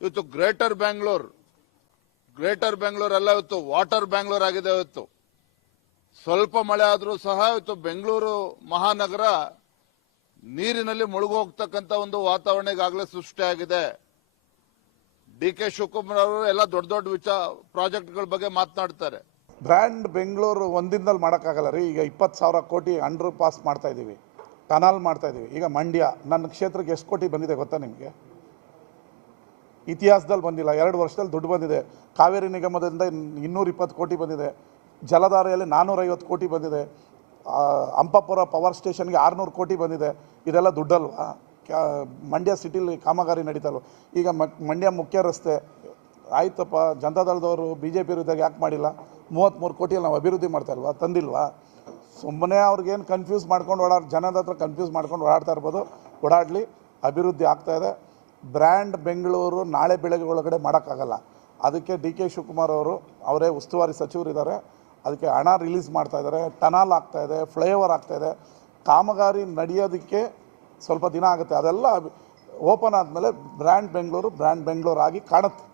ಇವತ್ತು ಗ್ರೇಟರ್ ಬ್ಯಾಂಗ್ಳೂರ್ ಎಲ್ಲ ಇವತ್ತು ವಾಟರ್ ಬ್ಯಾಂಗ್ಳೂರ್ ಆಗಿದೆ. ಇವತ್ತು ಸ್ವಲ್ಪ ಮಳೆ ಆದರೂ ಸಹ ಇವತ್ತು ಬೆಂಗಳೂರು ಮಹಾನಗರ ನೀರಿನಲ್ಲಿ ಮುಳುಗು ಹೋಗ್ತಕ್ಕಂಥ ಒಂದು ವಾತಾವರಣ ಈಗಾಗಲೇ ಸೃಷ್ಟಿಯಾಗಿದೆ. ಡಿ.ಕೆ. ಶಿವಕುಮಾರ್ ಅವರು ಎಲ್ಲ ದೊಡ್ಡ ದೊಡ್ಡ ಪ್ರಾಜೆಕ್ಟ್ಗಳ ಬಗ್ಗೆ ಮಾತನಾಡ್ತಾರೆ. ಬ್ರ್ಯಾಂಡ್ ಬೆಂಗಳೂರು ಒಂದಿನದಲ್ಲಿ ಮಾಡೋಕ್ಕಾಗಲ್ಲ ರೀ. ಈಗ 20,000 ಕೋಟಿ ಅಂಡರ್ ಪಾಸ್ ಮಾಡ್ತಾ ಇದ್ದೀವಿ, ಕನಾಲ್ ಮಾಡ್ತಾ ಇದ್ದೀವಿ. ಈಗ ಮಂಡ್ಯ ನನ್ನ ಕ್ಷೇತ್ರಕ್ಕೆ ಎಷ್ಟು ಕೋಟಿ ಬಂದಿದೆ ಗೊತ್ತಾ ನಿಮಗೆ? ಇತಿಹಾಸದಲ್ಲಿ ಬಂದಿಲ್ಲ. 2 ವರ್ಷದಲ್ಲಿ ದುಡ್ಡು ಬಂದಿದೆ. ಕಾವೇರಿ ನಿಗಮದಿಂದ 220 ಕೋಟಿ ಬಂದಿದೆ. ಜಲಧಾರೆಯಲ್ಲಿ 450 ಕೋಟಿ ಬಂದಿದೆ. ಅಂಪಾಪುರ ಪವರ್ ಸ್ಟೇಷನ್ಗೆ 600 ಕೋಟಿ ಬಂದಿದೆ. ಇದೆಲ್ಲ ದುಡ್ಡಲ್ವಾ? ಮಂಡ್ಯ ಸಿಟಿಲಿ ಕಾಮಗಾರಿ ನಡೀತಲ್ವ? ಈಗ ಮಂಡ್ಯ ಮುಖ್ಯ ರಸ್ತೆ ಆಯ್ತಪ್ಪ, ಜನತಾದಳದವರು BJP ಇದ್ದಾಗ ಯಾಕೆ ಮಾಡಿಲ್ಲ? 33 ಕೋಟಿಯಲ್ಲಿ ನಾವು ಅಭಿವೃದ್ಧಿ ಮಾಡ್ತಾ ಇಲ್ವಾ? ತಂದಿಲ್ವಾ? ಸುಮ್ಮನೆ ಅವ್ರಿಗೇನು ಕನ್ಫ್ಯೂಸ್ ಮಾಡ್ಕೊಂಡು ಜನದ ಹತ್ರ ಕನ್ಫ್ಯೂಸ್ ಮಾಡ್ಕೊಂಡು ಓಡಾಡ್ತಾ ಇರ್ಬೋದು. ಓಡಾಡಲಿ, ಅಭಿವೃದ್ಧಿ ಆಗ್ತಾಯಿದೆ. ಬ್ರ್ಯಾಂಡ್ ಬೆಂಗಳೂರು ನಾಳೆ ಬೆಳಗ್ಗೆ ಒಳಗಡೆ ಮಾಡೋಕ್ಕಾಗಲ್ಲ. ಅದಕ್ಕೆ ಡಿ.ಕೆ. ಶಿವಕುಮಾರ್ ಅವರೇ ಉಸ್ತುವಾರಿ ಸಚಿವರಿದ್ದಾರೆ. ಅದಕ್ಕೆ ಹಣ ರಿಲೀಸ್ ಮಾಡ್ತಾ ಇದ್ದಾರೆ. ಟನಲ್ ಆಗ್ತಾಯಿದೆ, ಫ್ಲೈಓವರ್ ಆಗ್ತಾಯಿದೆ. ಕಾಮಗಾರಿ ನಡೆಯೋದಕ್ಕೆ ಸ್ವಲ್ಪ ದಿನ ಆಗುತ್ತೆ. ಅದೆಲ್ಲ ಓಪನ್ ಆದಮೇಲೆ ಬ್ರ್ಯಾಂಡ್ ಬೆಂಗಳೂರು ಆಗಿ ಕಾಣುತ್ತೆ.